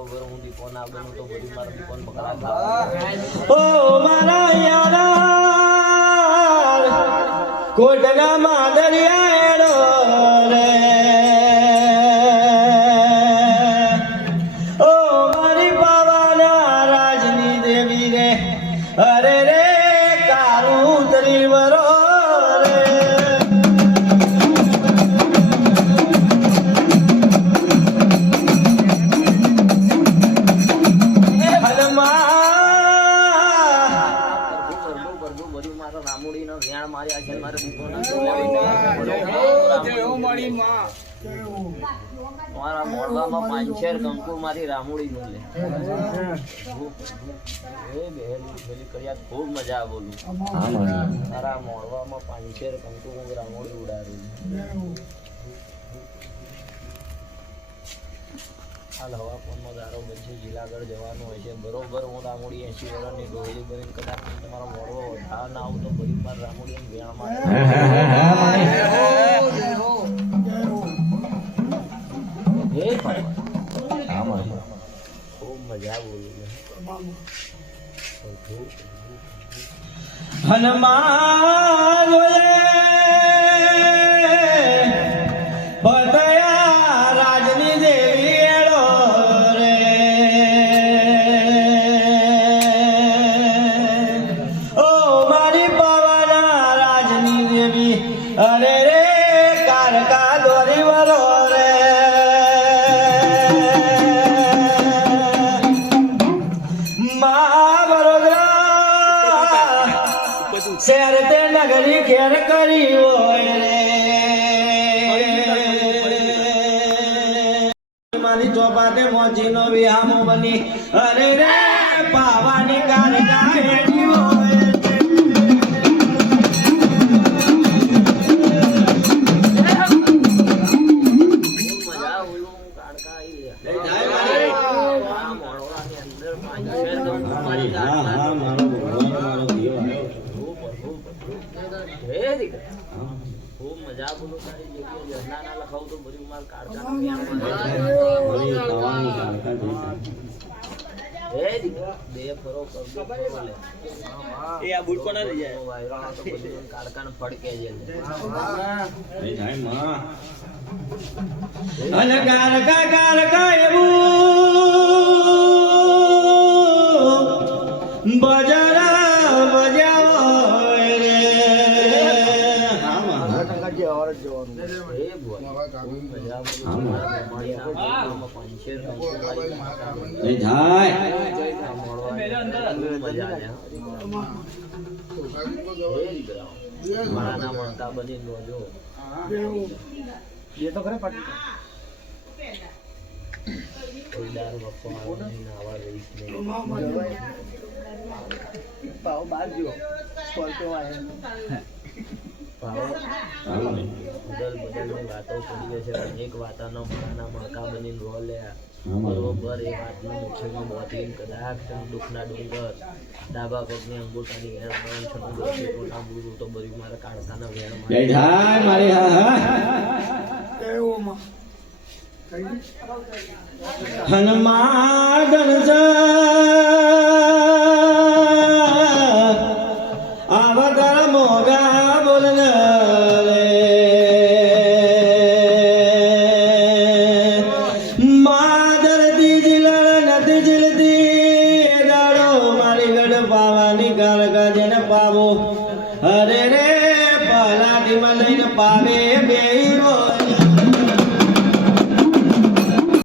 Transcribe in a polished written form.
બરોબર હું દીકોન આગળનું તો બધી મારા દીકોન પકડા ઓ મારા યાર કોટના માદરિયા એડો રે ઓ મારી પાવાના રાજની દેવી રે અરે રે કારું ત્રિવરો મારા મોડવામાં પાંચેર કંકુ મારી રામુડી નું લે ખૂબ મજા બોલું મારા મોડવામાં પાંચેર કંકુ હું રામુડી ઉડાડું હાલ હવાપોનમાં દારો બનશે જિલ્લાગઢ જવાનું હોય છે બરોબર હું રામુડી 80 વર્ષની ડોહલી બનીને કદાચ તમારો મોડવો વધાર ના આવું તો બધી માર રામુડી વેણમાં ખૂબ મજા બોલું હનુમાન બતયા રાજની દેવી એડો રે ઓ મારી પાવાના રાજની દેવી અરે રે કારકા દોરી વરો રે શેર તે નગરી ખેર કરી હોય રે મારી ચોપાટે મોજી નો વિહામો બની અરે રે પાવાની કારકા હેડી હોય ખૂબ મજા બોલો તારી જેવી જર્ના ના લખાવ તો બધી માર કાઢતા બે ફરો કરજો લે એ આ બુટ કોના લઈ જાય વાયરો તો બધી કાળકાન ફડકે છે એ જાય માં અન કાળકા એવું બજારા બજાવો રે और जवान ए बोल मजा ले जाए मेरे अंदर मजा आया मारा ना मानता बनी लो जो ये तो करे पट कोई दारू बप्पा नहीं आवा रही नहीं पाओ बाहर जो स्कॉर्पियो आया બદલની વાતો પડી છે એક વાતાનો માના મણકા બની રોલે બરોબર એ વાતનો મુખ્યમાં મોતીન કદાચ દુખના ડુંગર ડાબા પગની અંગૂઠાની વેણ પણ છનું દોષી કોના બુરું તો બરી મારા કાળકાના વેણ જય જાય મારી હા એઓમાં હનુમાન ગણજ આવતર મોગા બોલન પાવો અરે રે પલાટીમાં લઈને પાવે બેહી